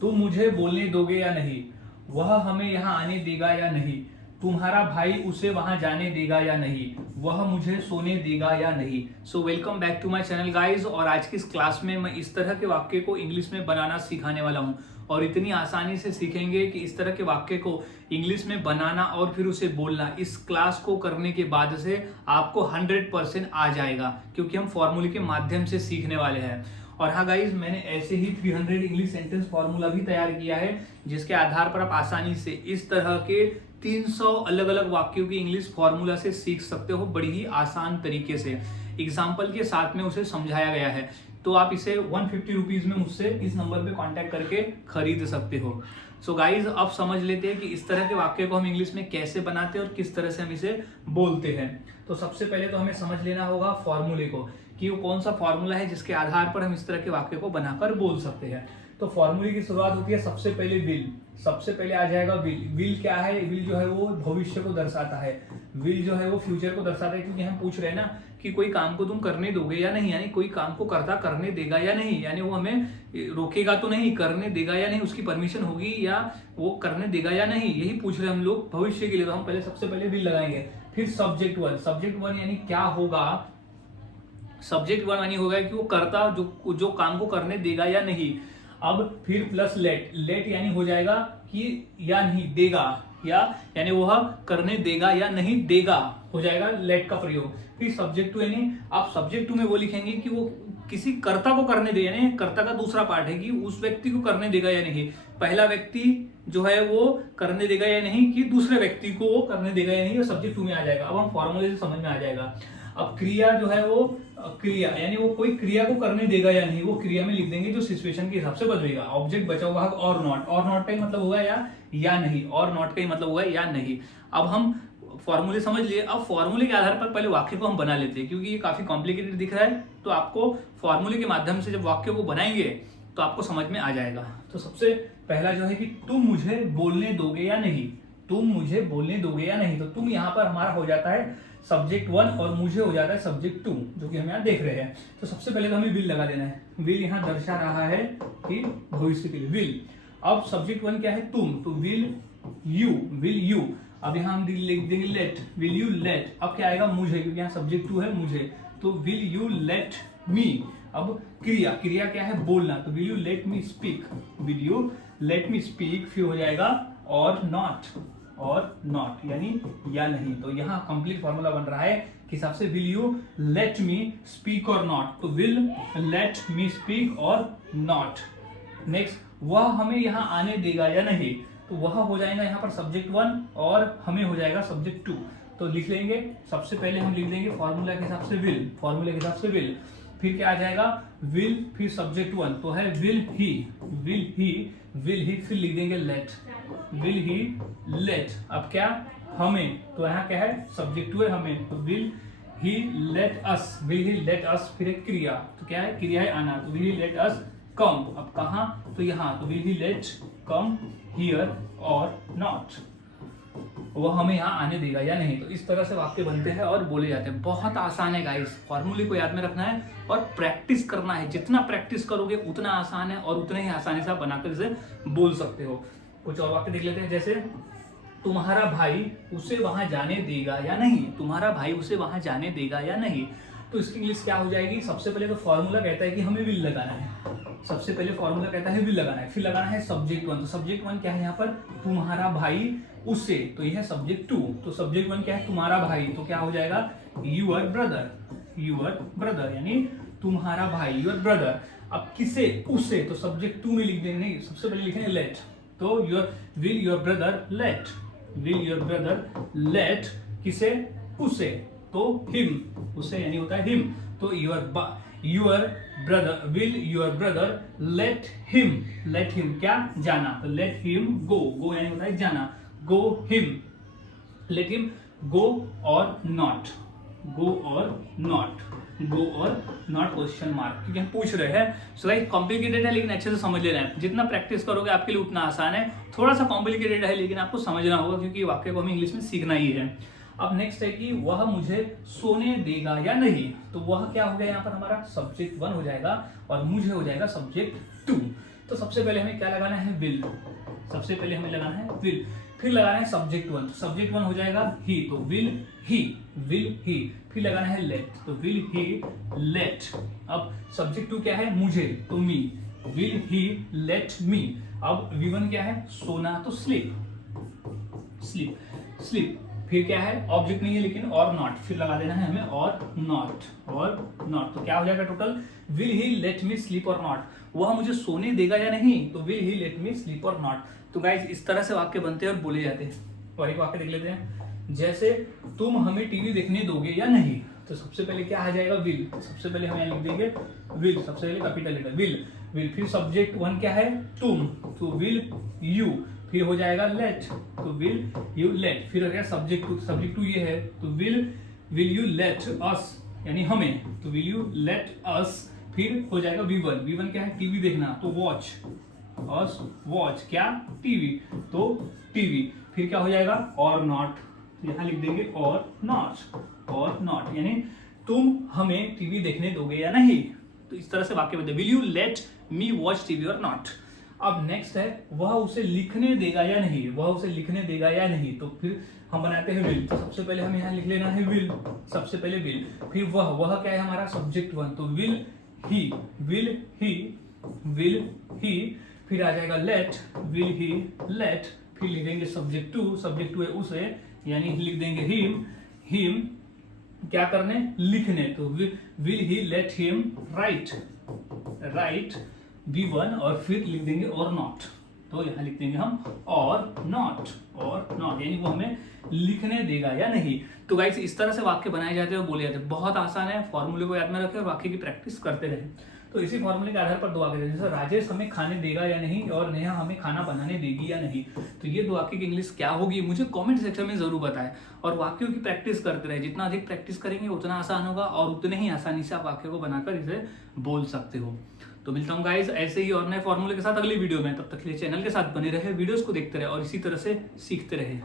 तुम मुझे बोलने दोगे या नहीं, वह हमें यहाँ आने देगा या नहीं, तुम्हारा भाई उसे वहां जाने देगा या नहीं, वह मुझे सोने देगा या नहीं। So welcome back to my channel guys. और आज की इस क्लास में मैं इस तरह के वाक्य को इंग्लिश में बनाना सिखाने वाला हूं और इतनी आसानी से सीखेंगे कि इस तरह के वाक्य को इंग्लिश में बनाना और फिर उसे बोलना इस क्लास को करने के बाद से आपको 100% आ जाएगा, क्योंकि हम फॉर्मूले के माध्यम से सीखने वाले हैं। और हाँ गाइज, मैंने ऐसे ही 300 इंग्लिश सेंटेंस फॉर्मूला भी तैयार किया है, जिसके आधार पर आप आसानी से इस तरह के 300 अलग अलग वाक्यों की इंग्लिश फॉर्मूला से सीख सकते हो, बड़ी ही आसान तरीके से एग्जाम्पल के साथ में उसे समझाया गया है। तो आप इसे 150 रुपीज में मुझसे इस नंबर पे कांटेक्ट करके खरीद सकते हो। सो गाइज, अब समझ लेते हैं कि इस तरह के वाक्य को हम इंग्लिश में कैसे बनाते हैं और किस तरह से हम इसे बोलते हैं। तो सबसे पहले तो हमें समझ लेना होगा फॉर्मूले को, कि वो कौन सा फॉर्मूला है जिसके आधार पर हम इस तरह के वाक्य को बनाकर बोल सकते हैं। तो फॉर्मूले की शुरुआत होती है सबसे पहले विल। सबसे पहले आ जाएगा विल। विल क्या है? विल जो है वो भविष्य को दर्शाता है, विल जो है वो फ्यूचर को दर्शाता है, क्योंकि हम पूछ रहे हैं ना कि कोई काम को तुम करने दोगे या नहीं, यानी कोई काम को करता करने देगा या नहीं, यानी वो हमें रोकेगा तो नहीं, करने देगा या नहीं, उसकी परमिशन होगी या वो करने देगा या नहीं, यही पूछ रहे हैं हम लोग भविष्य के लिए। तो हम पहले सबसे पहले विल लगाएंगे। फिर सब्जेक्ट वन। सब्जेक्ट वन यानी क्या होगा? सब्जेक्ट वन यानी होगा कि वो करता जो काम को करने देगा या नहीं। अब फिर प्लस लेट। लेट यानी हो जाएगा कि या नहीं देगा, या यानी वह करने देगा या नहीं देगा, हो जाएगा लेट का प्रयोग। फिर सब्जेक्ट टू, यानी आप सब्जेक्ट टू में वो लिखेंगे कि वो किसी कर्ता को करने दे, यानी कर्ता का दूसरा पार्ट है कि उस व्यक्ति को करने देगा या नहीं। पहला व्यक्ति जो है वो करने देगा या नहीं, कि दूसरे व्यक्ति को वो करने देगा या नहीं, ये सब्जेक्ट टू में आ जाएगा। अब हम फॉर्मूले से समझ में आ जाएगा। अब क्रिया जो है वो क्रिया, यानी वो कोई क्रिया को करने देगा या नहीं, वो क्रिया में लिख देंगे जो सिचुएशन के हिसाब से बदलेगा। ऑब्जेक्ट बचा हुआ है और नॉट। और नॉट का ही मतलब होगा या नहीं, और नॉट का ही मतलब होगा या नहीं। अब हम फॉर्मूले समझ लिए। अब फॉर्मूले के आधार पर पहले वाक्य को हम बना लेते हैं, क्योंकि ये काफी कॉम्प्लिकेटेड दिख रहा है। तो आपको फॉर्मूले के माध्यम से जब वाक्य को बनाएंगे तो आपको समझ में आ जाएगा। तो सबसे पहला जो है कि तुम मुझे बोलने दोगे या नहीं, तुम मुझे बोलने दोगे या नहीं। तो तुम यहाँ पर हमारा हो जाता है सब्जेक्ट वन और मुझे हो जाता है सब्जेक्ट टू, जो कि हम यहाँ देख रहे हैं। तो सबसे पहले तो हमें विल लगा देना है। विल यहाँ दर्शा रहा है कि भविष्य के लिए विल। अब सब्जेक्ट वन क्या है? तुम। तो विल यू। अब यहाँ हम लिख देंगे लेट। Will you let. अब क्या आएगा? मुझे, क्योंकि यहाँ सब्जेक्ट टू है मुझे, तो विल यू लेट मी। अब क्रिया क्या है? बोलना। तो will you let me speak. Will you let me speak. फिर हो जाएगा और नॉट यानी या नहीं। तो यहाँ कंप्लीट फॉर्मूला बन रहा है कि हिसाब से will you let me speak और नॉट। तो विल लेट मी स्पीक और नॉट। नेक्स्ट, वह हमें यहाँ आने देगा या नहीं। तो वह हो जाएगा यहाँ पर सब्जेक्ट वन और हमें हो जाएगा सब्जेक्ट टू। तो लिख लेंगे। सबसे पहले हम लिख देंगे फॉर्मूला के हिसाब से विल। फॉर्मूला के हिसाब से विल। फिर क्या आ जाएगा? विल, फिर सब्जेक्ट वन तो है विल ही। फिर लिख देंगे लेट। Will he late. अब क्या? हमें। तो यहाँ क्या है? सब्जेक्ट टू है हमें, तो will he let us. Will he let us. फिर एक क्रिया, तो क्या है? क्रिया है आना, तो विल ही लेट अस कम। अब कहाँ? तो यहाँ, तो will he late come here और नॉट। वो हमें यहाँ आने देगा या नहीं। तो इस तरह से वाक्य बनते हैं और बोले जाते हैं। बहुत आसान है गाइस, फॉर्मूले को याद में रखना है और प्रैक्टिस करना है। जितना प्रैक्टिस करोगे उतना आसान है और उतने ही आसानी से आप बनाकर इसे बोल सकते हो। कुछ और वाक्य देख लेते हैं, जैसे तुम्हारा भाई उसे वहां जाने देगा या नहीं। तुम्हारा भाई उसे वहां जाने देगा या नहीं। तो इसकी इंग्लिश क्या हो जाएगी? सबसे पहले तो फॉर्मूला कहता है कि हमें विल लगाना है। सबसे पहले फॉर्मूला कहता है विल लगाना है। फिर लगाना है सब्जेक्ट वन। तो सब्जेक्ट वन क्या है यहाँ पर? तुम्हारा भाई उसे, तो यह है सब्जेक्ट टू। तो सब्जेक्ट वन क्या है? तुम्हारा भाई, तो क्या हो जाएगा? यूअर ब्रदर यानी तुम्हारा भाई, यूअर ब्रदर। अब किसे? उसे। तो सब्जेक्ट टू में लिख देंगे, नहीं, सबसे पहले लिखेंगे लेट। तो विल योर ब्रदर लेट किसे? उसे। तो हिम, उसे यानी होता है हिम। तो your brother, will your brother let him क्या? जाना। तो लेट हिम गो यानी होता है जाना। गो हिम, लेट हिम गो और नॉट क्वेश्चन मार्क, क्योंकि हम पूछ रहे हैं। सो लाइक कॉम्प्लिकेटेड है लेकिन अच्छे से समझ लेना है। जितना प्रैक्टिस करोगे आपके लिए उतना आसान है। थोड़ा सा कॉम्प्लिकेटेड है लेकिन आपको समझना होगा, क्योंकि वाक्य को हमें इंग्लिश में सीखना ही है। अब नेक्स्ट है कि वह मुझे सोने देगा या नहीं। तो वह क्या हो गया यहाँ पर? हमारा सब्जेक्ट वन हो जाएगा और मुझे हो जाएगा सब्जेक्ट टू। तो सबसे पहले हमें क्या लगाना है, विल। सबसे पहले हमें लगाना है विल, फिर लगाना है सब्जेक्ट वन। सब्जेक्ट वन हो जाएगा ही, तो विल ही, विल ही। फिर लगाना है लेट, तो विल ही लेट। अब सब्जेक्ट टू क्या है, मुझे, तो मी, विल ही लेट मी। अब V1 क्या है, सोना, तो स्लीप, स्लीप, स्लीप। फिर क्या है, ऑब्जेक्ट नहीं है लेकिन और नॉट, फिर लगा देना है हमें और नॉट, और नॉट। तो क्या हो जाएगा total, will he let me sleep और नॉट, वह मुझे सोने देगा या नहीं, तो will he let me sleep और नॉट। तो गाइज इस तरह से वाक्य बनते हैं और बोले जाते हैं। और एक वाक्य देख लेते हैं, जैसे तुम हमें टीवी देखने दोगे या नहीं। तो सबसे पहले क्या आ जाएगा, विल। सबसे पहले हम लिख देंगे विल, सबसे पहले कैपिटल लेटर विल, विल। फिर सब्जेक्ट वन क्या है, तुम, तो विल यू। फिर हो जाएगा लेट, तो विल यू लेट। फिर अगर सब्जेक्ट टू ये है, तो विल यू लेट अस, यानी हमें, तो विल यू लेट अस। फिर हो जाएगा V1, V1 क्या है, टीवी देखना, तो वॉच, अस वॉच, क्या, टीवी, तो टीवी। फिर क्या हो जाएगा, और नॉट, यहां लिख देंगे और नॉट, और नॉट, यानी तुम हमें टीवी देखने दोगे या नहीं। तो इस तरह से वाक्य बनते, will you let me watch TV और नॉट। अब नेक्स्ट है, वह उसे लिखने देगा या नहीं, वह उसे लिखने देगा या नहीं। तो फिर हम बनाते हैं विल, तो सबसे पहले हमें यहाँ लिख लेना है विल, सबसे पहले विल। फिर वह क्या है हमारा सब्जेक्ट वन, तो will he, will he, will he. फिर आ जाएगा लेट, विल ही लेट। फिर लिख देंगे सब्जेक्ट टू है उसे, यानी लिख देंगे हिम, हिम क्या करने, लिखने, तो will he let him right, right V1। और फिर लिख देंगे और नॉट, तो यहां लिख देंगे हम और नॉट, और नॉट, यानी वो हमें लिखने देगा या नहीं। तो गाइस इस तरह से वाक्य बनाए जाते हैं और बोले जाते हैं। बहुत आसान है, फॉर्मूले को याद में रखें और वाक्य की प्रैक्टिस करते रहें। तो इसी फॉर्मूले के आधार पर दो वाक्य, जैसे राजेश हमें खाने देगा या नहीं, और नेहा हमें खाना बनाने देगी या नहीं। तो ये दो वाक्य की इंग्लिश क्या होगी, मुझे कमेंट सेक्शन में जरूर बताएं। और वाक्यों की प्रैक्टिस करते रहे, जितना अधिक प्रैक्टिस करेंगे उतना आसान होगा, और उतने ही आसानी से आप वाक्य को बनाकर इसे बोल सकते हो। तो मिलता हूँ गाइस ऐसे ही और नए फॉर्मूले के साथ अगली वीडियो में। तब तक के लिए चैनल के साथ बने रहे, वीडियोस को देखते रहे और इसी तरह से सीखते रहे।